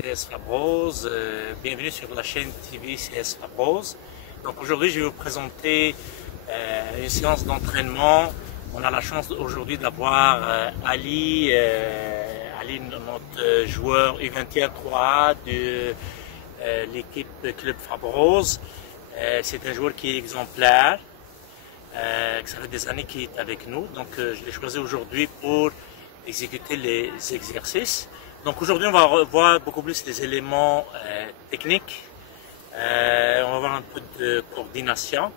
CS Fabrose, bienvenue sur la chaîne TV CS Fabrose. Donc aujourd'hui je vais vous présenter une séance d'entraînement. On a la chance aujourd'hui d'avoir Ali, notre joueur U21 3A de l'équipe Club Fabrose. C'est un joueur qui est exemplaire, ça fait des années qu'il est avec nous, donc je l'ai choisi aujourd'hui pour exécuter les exercices. Donc aujourd'hui on va voir beaucoup plus les éléments techniques, on va voir un peu de coordination.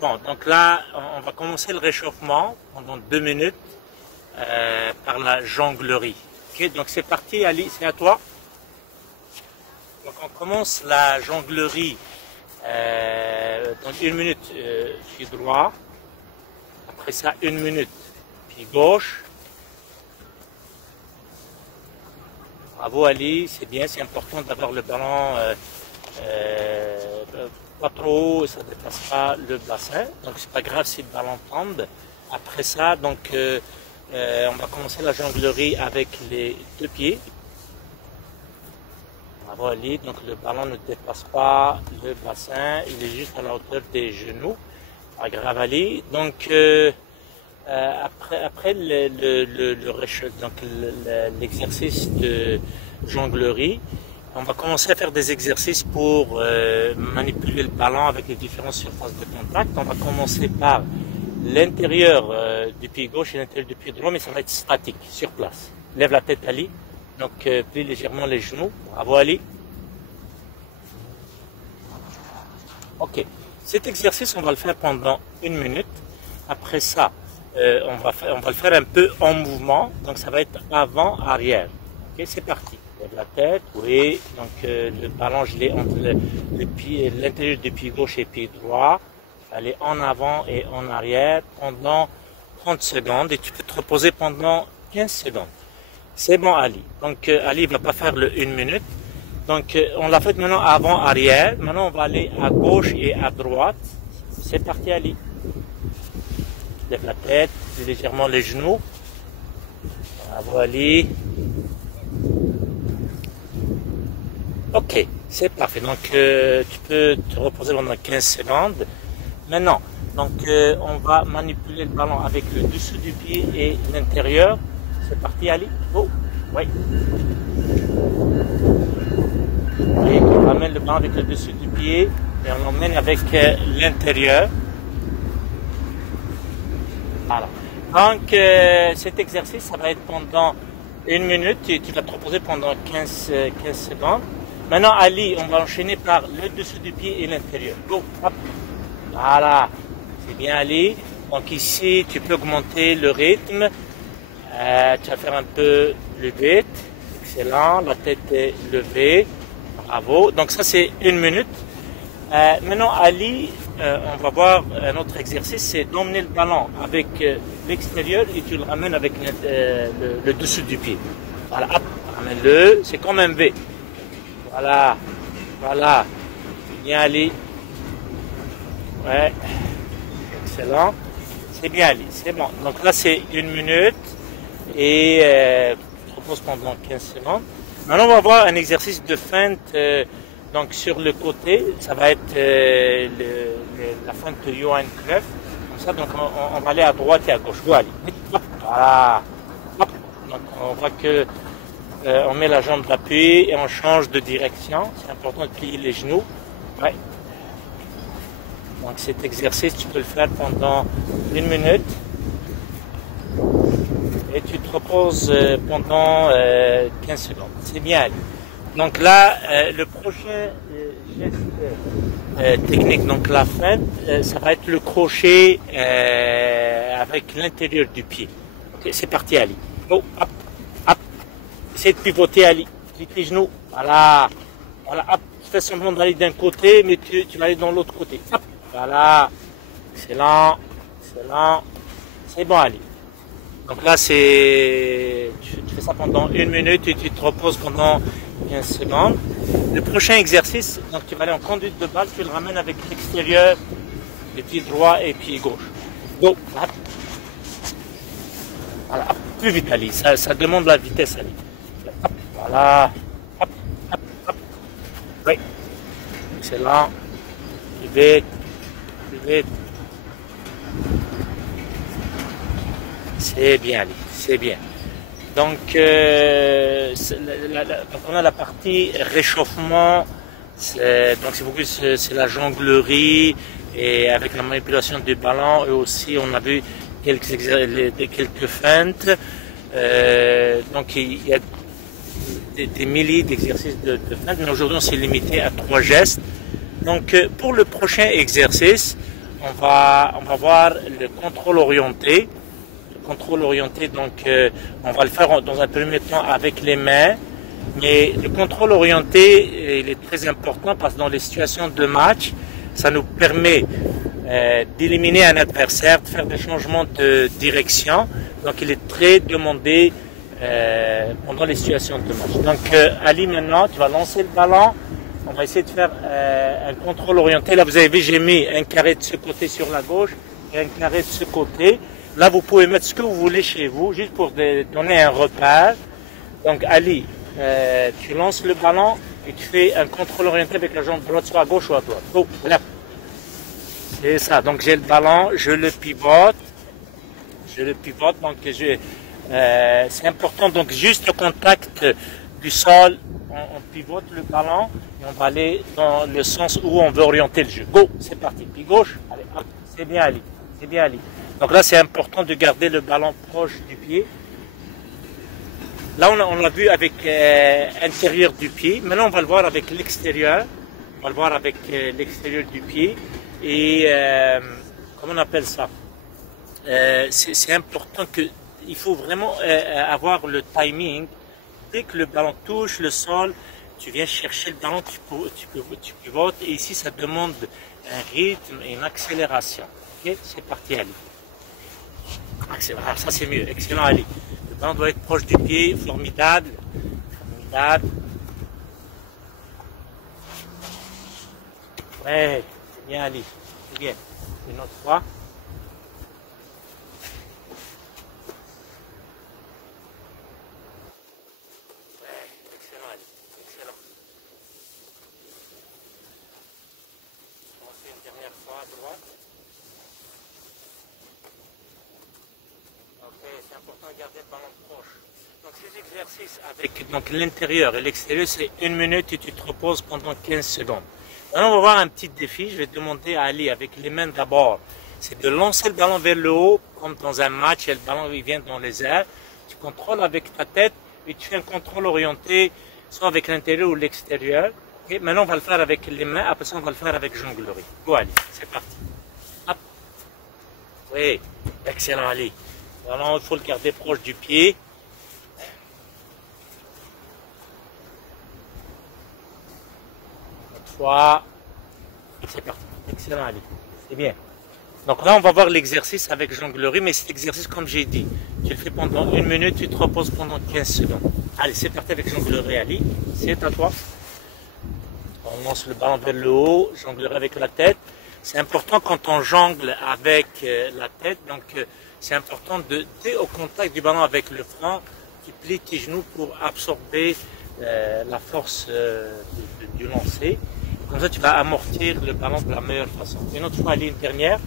Donc là on va commencer le réchauffement pendant 2 minutes par la jonglerie. Okay, donc c'est parti Ali, c'est à toi. Donc on commence la jonglerie, donc 1 minute pied droit, après ça 1 minute pied gauche. Bravo Ali, c'est bien, c'est important d'avoir le ballon pas trop haut, ça ne dépasse pas le bassin, donc c'est pas grave si le ballon tombe. Après ça, donc on va commencer la jonglerie avec les 2 pieds. Bravo Ali, donc le ballon ne dépasse pas le bassin, il est juste à la hauteur des genoux. Pas grave Ali, donc après l'exercice de jonglerie, on va commencer à faire des exercices pour manipuler le ballon avec les différentes surfaces de contact. On va commencer par l'intérieur du pied gauche et l'intérieur du pied droit, mais ça va être statique, sur place. Lève la tête Ali, donc plie légèrement les genoux. Bravo Ali. Ok, cet exercice on va le faire pendant 1 minute. Après ça, on va le faire un peu en mouvement, donc ça va être avant-arrière. Ok, c'est parti. Lève la tête, oui. Donc le ballon, je l'ai entre l'intérieur du pied gauche et le pied droit. Aller en avant et en arrière pendant 30 secondes et tu peux te reposer pendant 15 secondes. C'est bon Ali. Donc Ali ne va pas faire le 1 minute. Donc on l'a fait maintenant avant-arrière. Maintenant on va aller à gauche et à droite. C'est parti Ali. Lève la tête, légèrement les genoux. Bravo Ali. Ok, c'est parfait. Donc tu peux te reposer pendant 15 secondes. Maintenant, donc on va manipuler le ballon avec le dessous du pied et l'intérieur. C'est parti Ali. Oh, oui. Et on ramène le ballon avec le dessous du pied et on l'emmène avec l'intérieur. Voilà. Donc cet exercice, ça va être pendant 1 minute et tu vas te reposer pendant 15 secondes. Maintenant Ali, on va enchaîner par le dessous du pied et l'intérieur. Go, hop. Voilà, c'est bien Ali. Donc ici, tu peux augmenter le rythme. Tu vas faire un peu le vite. Excellent, la tête est levée. Bravo. Donc ça, c'est 1 minute. Maintenant Ali, on va voir un autre exercice, c'est d'emmener le ballon avec l'extérieur et tu le ramènes avec le dessous du pied. Voilà, hop, ramène-le, c'est comme un V. Voilà, voilà, bien Ali. Ouais, excellent. C'est bien Ali, c'est bon. Donc là c'est 1 minute et je repose pendant 15 secondes. Maintenant on va voir un exercice de feinte. Donc sur le côté, ça va être la feinte de Johan Cruyff. Comme ça, donc on va aller à droite et à gauche. Voilà. Voilà. Donc on voit que on met la jambe d'appui et on change de direction. C'est important de plier les genoux. Ouais. Donc cet exercice, tu peux le faire pendant 1 minute. Et tu te reposes pendant 15 secondes. C'est bien. Donc là, le prochain geste technique, donc la feinte, ça va être le crochet avec l'intérieur du pied. Okay, c'est parti Ali. Oh, hop, hop. Essaye de pivoter Ali. Plie les genoux. Voilà. Voilà, hop. Tu fais semblant d'aller d'un côté, mais tu vas aller dans l'autre côté. Hop. Voilà. Excellent. Excellent. C'est bon Ali. Donc là, tu fais ça pendant 1 minute et tu te reposes pendant 15 secondes. Le prochain exercice, donc tu vas aller en conduite de balle, tu le ramènes avec l'extérieur, les pieds droits et pieds gauche. Go. Voilà, plus vite Ali, ça demande la vitesse Ali. Voilà. Hop, hop, hop. Oui. Excellent. Plus vite. Plus vite. C'est bien, Ali. C'est bien. Donc, donc on a la partie réchauffement. Donc c'est beaucoup, c'est la jonglerie et avec la manipulation du ballon. Et aussi, on a vu quelques feintes. Donc il y a des milliers d'exercices de feintes, mais aujourd'hui on s'est limité à 3 gestes. Donc pour le prochain exercice, on va voir le contrôle orienté. Contrôle orienté, donc on va le faire dans un premier temps avec les mains, mais le contrôle orienté il est très important parce que dans les situations de match, ça nous permet d'éliminer un adversaire, de faire des changements de direction, donc il est très demandé pendant les situations de match. Donc Ali, maintenant tu vas lancer le ballon, on va essayer de faire un contrôle orienté. Là vous avez vu, j'ai mis un carré de ce côté sur la gauche et un carré de ce côté. Là, vous pouvez mettre ce que vous voulez chez vous, juste pour donner un repère. Donc, Ali, tu lances le ballon et tu fais un contrôle orienté avec la jambe droite, soit à gauche ou à droite. Oh, là. C'est ça. Donc, j'ai le ballon, je le pivote. Donc, c'est important. Donc, juste le contact du sol, on pivote le ballon et on va aller dans le sens où on veut orienter le jeu. Go, c'est parti. Puis gauche, allez, hop, c'est bien, Ali. C'est bien, Ali. Donc là, c'est important de garder le ballon proche du pied. Là, on l'a vu avec l'intérieur du pied. Maintenant, on va le voir avec l'extérieur. On va le voir avec l'extérieur du pied. Et comment on appelle ça? C'est important il faut vraiment avoir le timing. Dès que le ballon touche le sol, tu viens chercher le ballon, tu pivotes. Et ici, ça demande un rythme et une accélération. Ok, c'est parti, Ali. Excellent. Ah, ça c'est mieux, excellent Ali. Le ballon doit être proche du pied, formidable. Formidable. Ouais, c'est bien Ali, c'est bien. Une autre fois. Ouais, excellent Ali, excellent. On fait une dernière fois à droite. C'est important de garder le ballon proche. Donc ces exercices avec l'intérieur et l'extérieur, c'est 1 minute et tu te reposes pendant 15 secondes. Maintenant, on va voir un petit défi. Je vais demander à Ali, avec les mains d'abord, c'est de lancer le ballon vers le haut, comme dans un match, et le ballon il vient dans les airs. Tu contrôles avec ta tête et tu fais un contrôle orienté, soit avec l'intérieur ou l'extérieur. Okay? Maintenant, on va le faire avec les mains, après ça, on va le faire avec jonglerie. Go Ali, c'est parti. Hop. Oui, excellent Ali. Alors, il faut le garder proche du pied. Une fois. C'est parti. Excellent, Ali. C'est bien. Donc là, on va voir l'exercice avec jonglerie, mais cet exercice, comme j'ai dit, tu le fais pendant 1 minute, tu te reposes pendant 15 secondes. Allez, c'est parti avec jonglerie, Ali. C'est à toi. On lance le ballon vers le haut, jonglerie avec la tête. C'est important quand on jongle avec la tête, donc c'est important dès au contact du ballon avec le front, tu plies tes genoux pour absorber la force du lancer. Comme ça, tu vas amortir le ballon de la meilleure façon. Une autre fois, Ali, une dernière.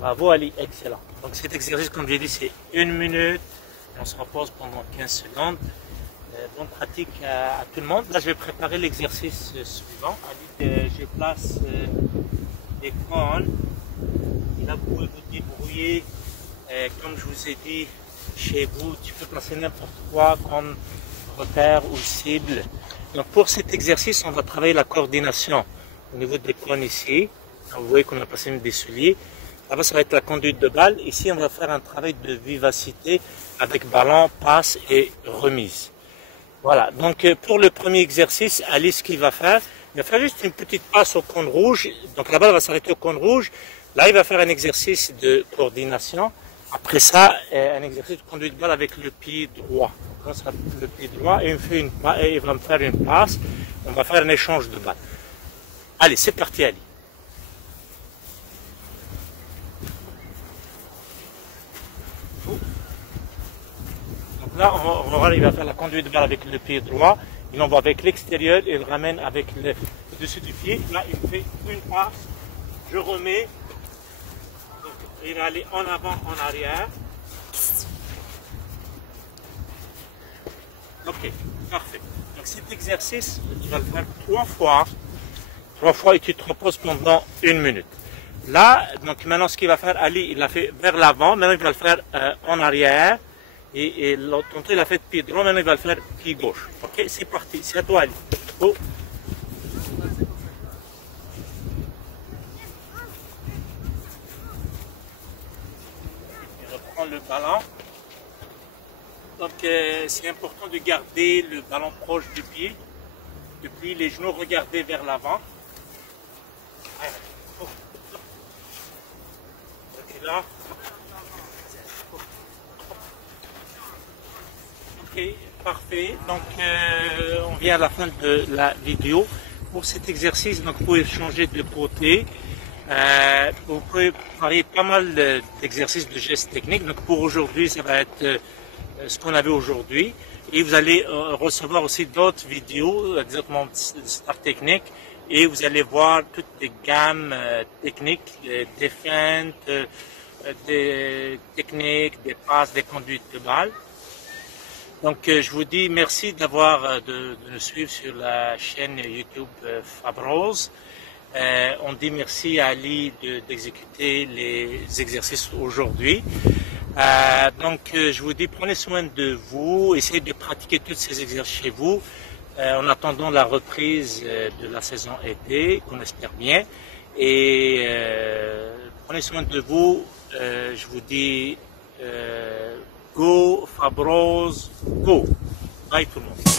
Bravo, Ali, excellent. Donc cet exercice, comme j'ai dit, c'est 1 minute. On se repose pendant 15 secondes. Bonne pratique à tout le monde. Là, je vais préparer l'exercice suivant. Je place des cônes. Et là, vous pouvez vous débrouiller. Comme je vous ai dit, chez vous, tu peux placer n'importe quoi comme repère ou cible. Donc, pour cet exercice, on va travailler la coordination au niveau des cônes ici. Vous voyez qu'on a placé des souliers. Là-bas, ça va être la conduite de balle. Ici, on va faire un travail de vivacité avec ballon, passe et remise. Voilà, donc pour le premier exercice, Ali, ce qu'il va faire, il va faire juste une petite passe au cône rouge. Donc la balle va s'arrêter au cône rouge. Là, il va faire un exercice de coordination. Après ça, un exercice de conduite de balle avec le pied droit. Donc, ça, le pied droit, et il va me faire une passe. On va faire un échange de balles. Allez, c'est parti, Ali. là, on va voir, il va faire la conduite de balle avec le pied droit. Il envoie avec l'extérieur, il ramène avec le dessus du pied. Là, il fait une passe. Je remets. Donc, il va aller en avant, en arrière. Ok, parfait. Donc cet exercice, tu vas le faire 3 fois. 3 fois et tu te reposes pendant 1 minute. Là, donc maintenant ce qu'il va faire, Ali, il l'a fait vers l'avant. Maintenant, il va le faire en arrière. Et l'autre, il a fait pied droit, maintenant il va le faire pied gauche. Ok, c'est parti, c'est à toi Ali. Oh. Il reprend le ballon. Donc c'est important de garder le ballon proche du pied. Depuis les genoux, regardez vers l'avant. Ok, là. Ok, parfait. Donc, on vient à la fin de la vidéo. Pour cet exercice, donc, vous pouvez changer de côté. Vous pouvez varier pas mal d'exercices de gestes techniques. Donc, pour aujourd'hui, ça va être ce qu'on avait aujourd'hui. Et vous allez recevoir aussi d'autres vidéos, des autres stars techniques. Et vous allez voir toutes les gammes techniques, des feintes, des techniques, des passes, des conduites de balle. Donc, je vous dis merci d'avoir de nous suivre sur la chaîne YouTube Fabrose. On dit merci à Ali d'exécuter les exercices aujourd'hui. Donc, je vous dis prenez soin de vous, essayez de pratiquer tous ces exercices chez vous en attendant la reprise de la saison été, qu'on espère bien. Et prenez soin de vous. Je vous dis Go Fabrose, go. Bye tout le monde.